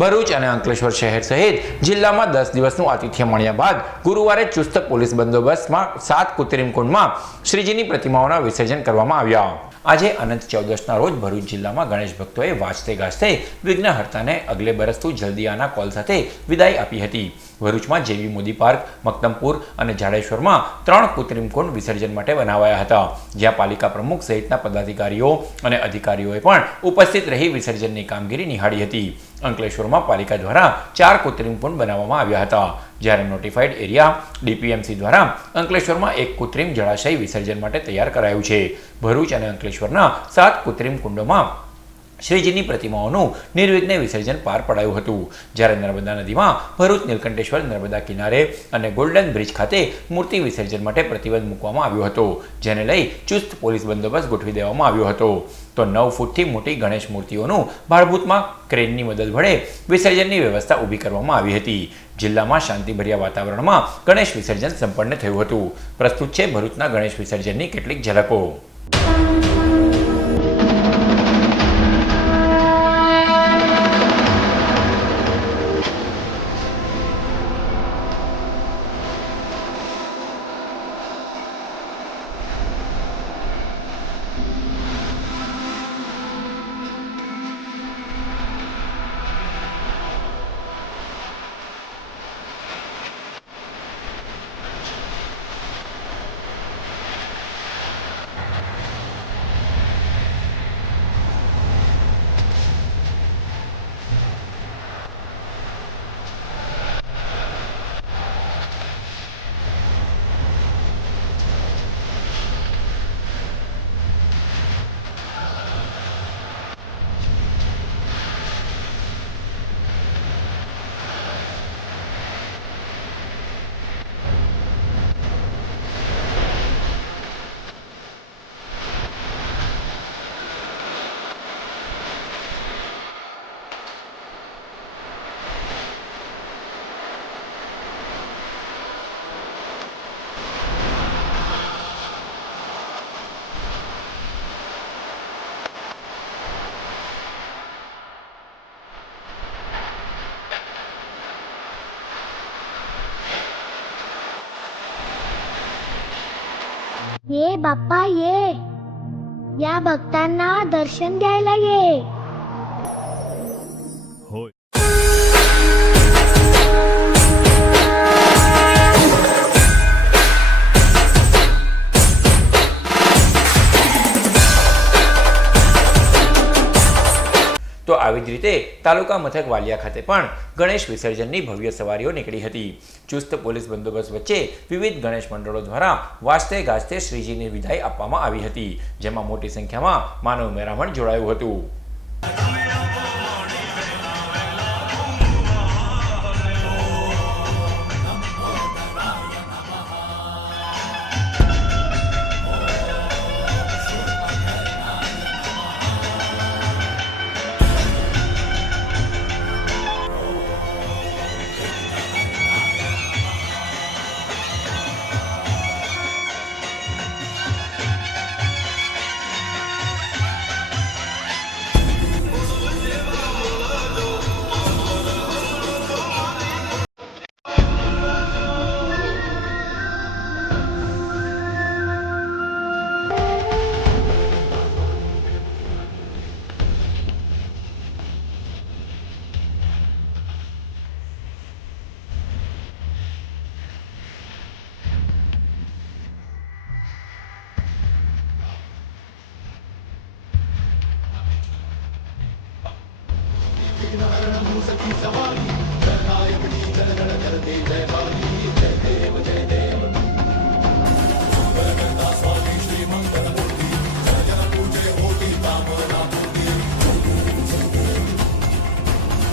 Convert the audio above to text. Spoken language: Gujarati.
ભરૂચ અને અંકલેશ્વર શહેર સહિત જિલ્લામાં 10 દિવસનું આતિથ્ય મળ્યા બાદ ગુરુવારે ચુસ્ત પોલીસ બંદોબસ્તમાં 7 કૃત્રિમ કુંડમાં શ્રીજીની પ્રતિમાઓના વિસર્જન કરવામાં આવ્યા। આજે અનંત ચૌદશના રોજ ભરૂચ જિલ્લામાં ગણેશ ભક્તોએ વાજતે ગાજતે વિઘ્નહર્તાને અગલે બરસતું જલ્દી આના કોલ સાથે વિદાય આપી હતી। ભરૂચમાં જેવી મોદી પાર્ક, મક્તમપુર અને જાડેશ્વરમાં 3 કૃત્રિમ કુંડ વિસર્જન માટે બનાવાયા હતા, જ્યાં પાલિકા પ્રમુખ સહિતના પદાધિકારીઓ અને અધિકારીઓએ પણ ઉપસ્થિત રહી વિસર્જનની કામગીરી નિહાળી હતી। અંકલેશ્વરમાં પાલિકા દ્વારા 4 કૃત્રિમ કુંડ બનાવવામાં આવ્યા હતા, જ્યારે નોટિફાઈડ એરિયા ડીપીએમસી દ્વારા અંકલેશ્વરમાં 1 કૃત્રિમ જળાશય વિસર્જન માટે તૈયાર કરાયું છે। ભરૂચ અને અંકલેશ્વરના 7 કૃત્રિમ કુંડોમાં શ્રીજીની પ્રતિમાઓનું નિર્વિઘ્ને વિસર્જન પાર પડાયું હતું, જ્યારે નર્મદા નદીમાં ભરૂચ નીલકંઠેશ્વર નર્મદા કિનારે અને ગોલ્ડન બ્રિજ ખાતે મૂર્તિ વિસર્જન માટે પ્રતિબંધ મૂકવામાં આવ્યો હતો, જેને લઈ ચુસ્ત પોલીસ બંદોબસ્ત ગોઠવી દેવામાં આવ્યો હતો। તો 9 ફૂટથી મોટી ગણેશ મૂર્તિઓનું ભાડભૂતમાં ક્રેનની મદદ વડે વિસર્જનની વ્યવસ્થા ઊભી કરવામાં આવી હતી। જિલ્લામાં શાંતિભર્યા વાતાવરણમાં ગણેશ વિસર્જન સંપન્ન થયું હતું। પ્રસ્તુત છે ભરૂચના ગણેશ વિસર્જનની કેટલીક ઝલકો। ये बाप्पा ये या भक्तांना दर्शन द्यायला ये। તો આવી જ રીતે તાલુકા મથક વાલિયા ખાતે પણ ગણેશ વિસર્જનની ભવ્ય સવારીઓ નીકળી હતી। ચુસ્ત પોલીસ બંદોબસ્ત વચ્ચે વિવિધ ગણેશ મંડળો દ્વારા વાજતે ગાજતે શ્રીજીની વિદાય આપવામાં આવી હતી, જેમાં મોટી સંખ્યામાં માનવ મેરામણ જોડાયું હતું।